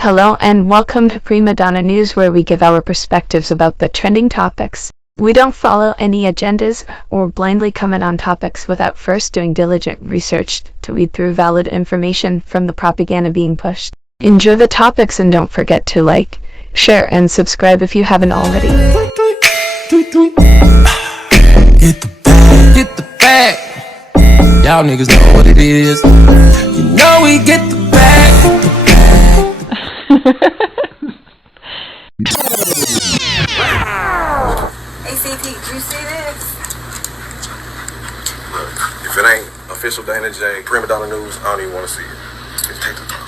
Hello and welcome to Prima Donna News, where we give our perspectives about the trending topics. We don't follow any agendas or blindly comment on topics without first doing diligent research to weed through valid information from the propaganda being pushed. Enjoy the topics and don't forget to like, share, and subscribe if you haven't already. Get the bag, get the bag. Y'all niggas know what it is. You know we get the bag, get the bag. ACP, did you see this? Look, if it ain't official Dana J, Prima Donna News, I don't even want to see it. Just take the time.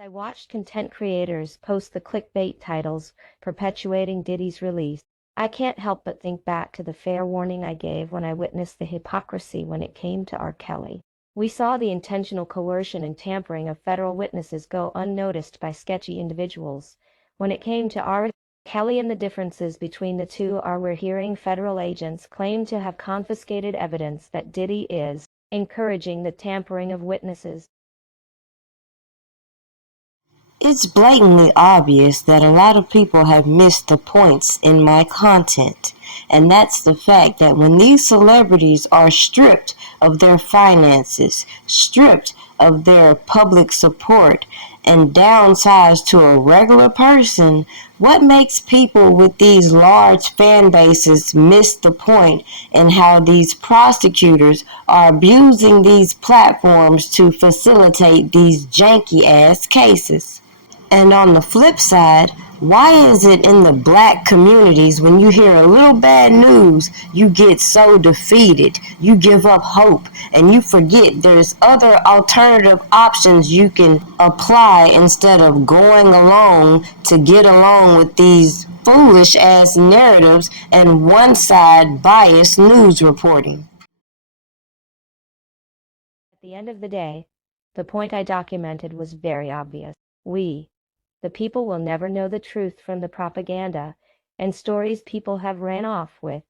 I watched content creators post the clickbait titles perpetuating Diddy's release. I can't help but think back to the fair warning I gave when I witnessed the hypocrisy when it came to R. Kelly. We saw the intentional coercion and tampering of federal witnesses go unnoticed by sketchy individuals. When it came to R. Kelly, and the differences between the two are we're hearing federal agents claim to have confiscated evidence that Diddy is encouraging the tampering of witnesses. It's blatantly obvious that a lot of people have missed the points in my content, and that's the fact that when these celebrities are stripped of their finances, stripped of their public support, and downsized to a regular person, what makes people with these large fan bases miss the point in how these prosecutors are abusing these platforms to facilitate these janky-ass cases? And on the flip side, why is it in the black communities when you hear a little bad news, you get so defeated, you give up hope, and you forget there's other alternative options you can apply instead of going along to get along with these foolish ass narratives and one-side biased news reporting? At the end of the day, the point I documented was very obvious. We, the people, will never know the truth from the propaganda and stories people have ran off with,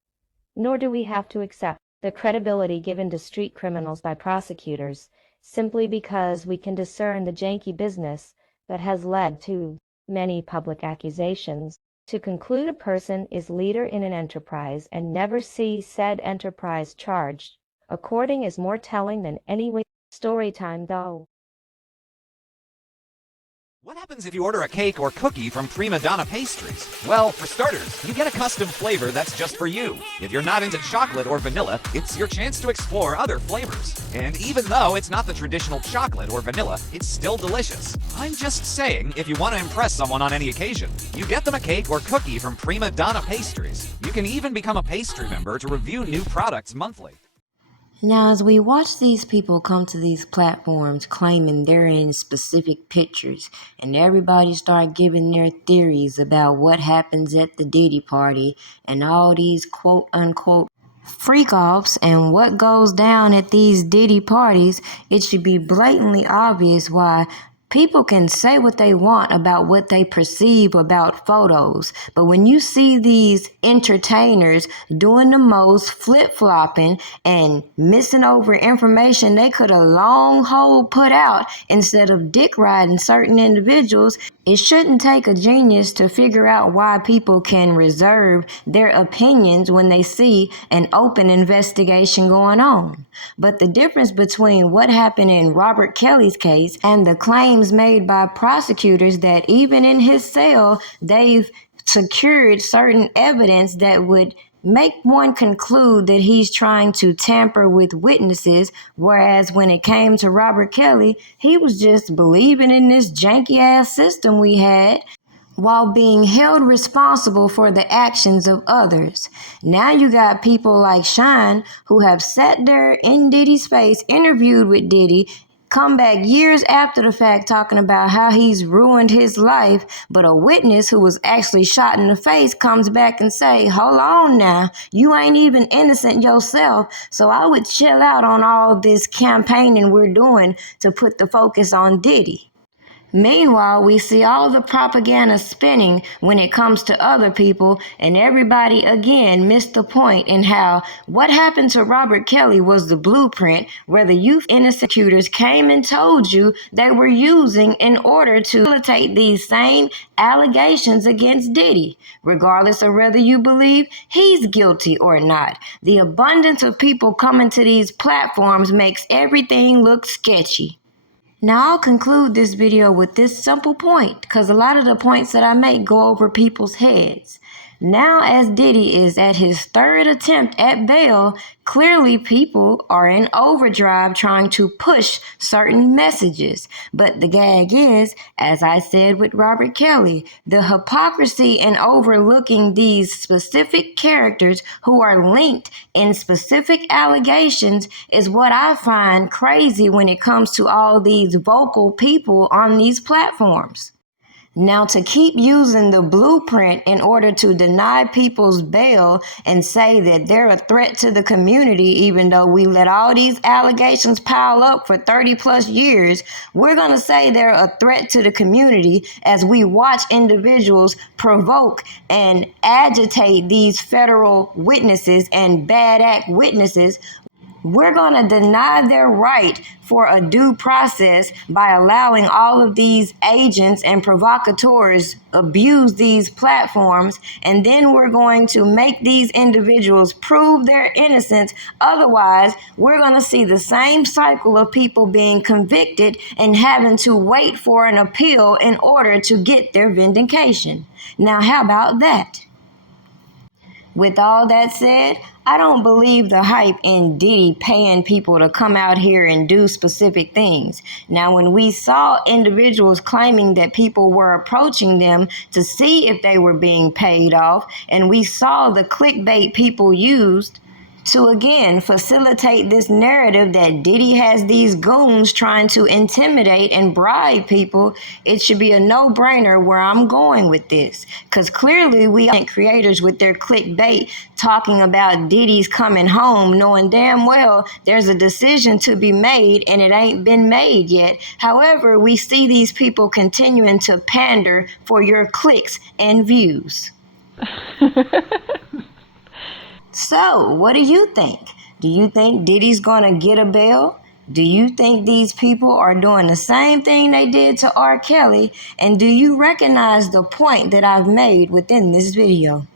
nor do we have to accept the credibility given to street criminals by prosecutors simply because we can discern the janky business that has led to many public accusations. To conclude a person is leader in an enterprise and never see said enterprise charged, according, is more telling than any way. Story time though. What happens if you order a cake or cookie from Prima Donna Pastries? Well, for starters, you get a custom flavor that's just for you. If you're not into chocolate or vanilla, it's your chance to explore other flavors. And even though it's not the traditional chocolate or vanilla, it's still delicious. I'm just saying, if you want to impress someone on any occasion, you get them a cake or cookie from Prima Donna Pastries. You can even become a pastry member to review new products monthly. Now, as we watch these people come to these platforms claiming they're in specific pictures, and everybody start giving their theories about what happens at the Diddy party and all these quote-unquote freak-offs and what goes down at these Diddy parties, it should be blatantly obvious why people can say what they want about what they perceive about photos, but when you see these entertainers doing the most, flip-flopping and missing over information they could have long hold put out instead of dick riding certain individuals, it shouldn't take a genius to figure out why people can reserve their opinions when they see an open investigation going on. But the difference between what happened in Robert Kelly's case and the claims made by prosecutors that even in his cell they've secured certain evidence that would make one conclude that he's trying to tamper with witnesses, whereas when it came to Robert Kelly, he was just believing in this janky-ass system we had while being held responsible for the actions of others. Now you got people like Shine who have sat there in Diddy's face, interviewed with Diddy, come back years after the fact talking about how he's ruined his life, but a witness who was actually shot in the face comes back and say, hold on now, you ain't even innocent yourself, so I would chill out on all this campaigning we're doing to put the focus on Diddy. Meanwhile, we see all the propaganda spinning when it comes to other people, and everybody again missed the point in how what happened to Robert Kelly was the blueprint where the youth innocent prosecutors came and told you they were using in order to facilitate these same allegations against Diddy, regardless of whether you believe he's guilty or not. The abundance of people coming to these platforms makes everything look sketchy. Now I'll conclude this video with this simple point, because a lot of the points that I make go over people's heads. Now, as Diddy is at his third attempt at bail, clearly people are in overdrive trying to push certain messages. But the gag is, as I said with Robert Kelly, the hypocrisy in overlooking these specific characters who are linked in specific allegations is what I find crazy when it comes to all these vocal people on these platforms. Now, to keep using the blueprint in order to deny people's bail and say that they're a threat to the community, even though we let all these allegations pile up for 30 plus years, we're going to say they're a threat to the community as we watch individuals provoke and agitate these federal witnesses and bad act witnesses. We're going to deny their right for a due process by allowing all of these agents and provocateurs abuse these platforms, and then we're going to make these individuals prove their innocence. Otherwise, we're going to see the same cycle of people being convicted and having to wait for an appeal in order to get their vindication. Now, how about that? With all that said, I don't believe the hype in Diddy paying people to come out here and do specific things. Now, when we saw individuals claiming that people were approaching them to see if they were being paid off, and we saw the clickbait people used to again facilitate this narrative that Diddy has these goons trying to intimidate and bribe people, it should be a no-brainer where I'm going with this. Because clearly we are creators with their clickbait talking about Diddy's coming home, knowing damn well there's a decision to be made and it ain't been made yet. However, we see these people continuing to pander for your clicks and views. So, what do you think? Do you think Diddy's gonna get a bail? Do you think these people are doing the same thing they did to R. Kelly? And do you recognize the point that I've made within this video?